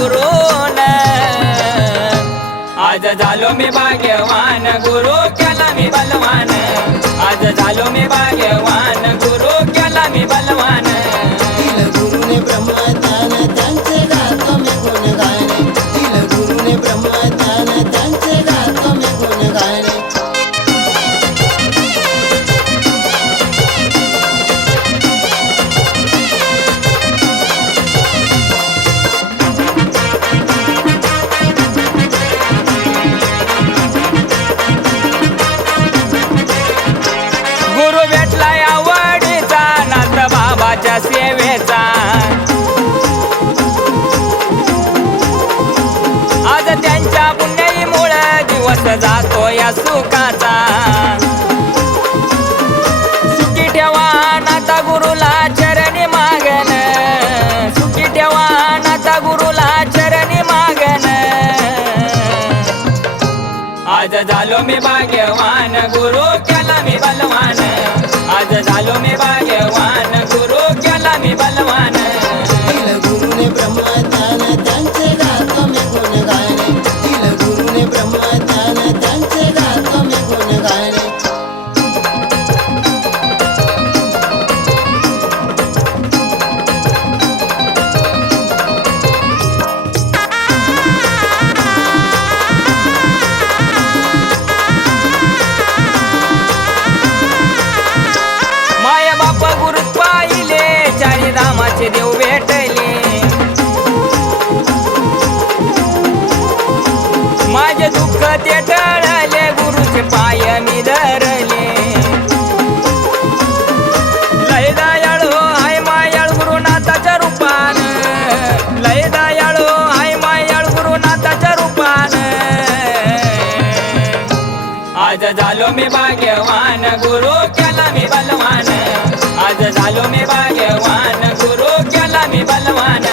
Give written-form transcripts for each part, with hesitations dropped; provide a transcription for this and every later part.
गुरुन आज झालो मी भाग्यवान गुरु केला मी बलवान आज झालो मी भाग्यवान गुरु केला मी बलवान दिल गुरुने ब्रह्मज्ञान त्यांचे गातो मी गुणगाणे दिल गुरुने ब्रह्मज्ञान त्यांचे गातो मी गुणगाणे गुरु भेटलाय आवडीचा नाथ बाबाच्या सेवेचा आज त्यांच्या पुण्याईमुळे दिवस जातो या सुखाचा सुखी ठेवा नाथा गुरुला चरणी मागन सुखी ठेवा नाथा गुरुला चरणी मागन आज झालो मी भाग्यवान गुरु केला मी बलवान आज झालो मी भाग्यवान गुरु केला मी बलवान दिल गुरुने ब्रह्मज्ञान त्यांचे गातो मी गुणगाणे दिल गुरुने ब्रह्मज्ञान त्यांचे गातो मी गुणगाणे माय बाप गुरु पाहिले चारी धामाचे देव भेटले माझे दुःख ते टळले गुरुचे पाय मी धरले लय दयाळू हाय मायाळ गुरुनाथाच्या रूपान लय दयाळू हाय मायाळ गुरुनाथाच्या रूपान आज झालो मी भाग्यवान गुरु केला मी बलवान आज झालो मी भाग्यवान गुरु केला मी बलवान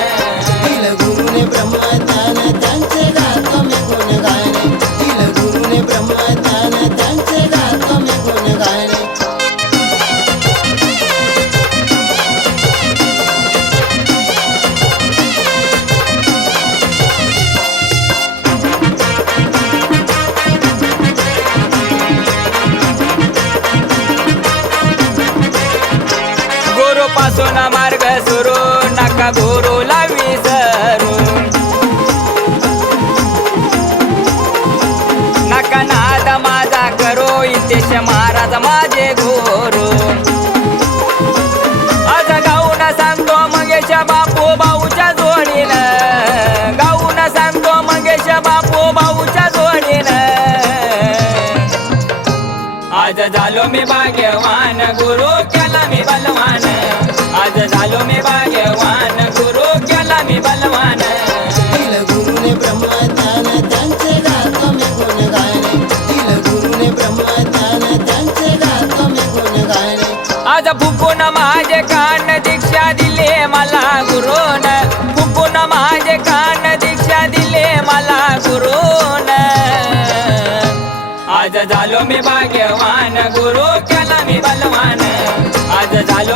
दिल गुरुने ब्रह्मज्ञान त्यांचे गातो मी गुणगाणे दिल गुरुने ब्रह्मज्ञान त्यांचे गातो मी गुणगाणे गुरु पासून मार्ग सुरू नका गुरुला विसरू नका नाद माझा करो इतेश महाराज माझे गुरु आज गाऊन सांगतो मंगेश बापू भाऊच्या जोडीन गाऊन सांगतो मंगेश बापू भाऊच्या जोडीन आज झालो मी भाग्यवान गुरु केला मी बलवान आज झालो मी भाग्यवान गुरु केला मी बलवान दिल गुरुने ब्रह्मज्ञान त्यांचे गातो मी गुणगाणे दिल गुरुने ब्रह्मज्ञान त्यांचे गातो मी गुणगाणे आज फुकून माझे कान दीक्षा दिले मला गुरुन फुकून माझे कान दीक्षा दिले मला गुरुन आज झालो मी भाग्यवान गुरु केला मी बलवान आज झालो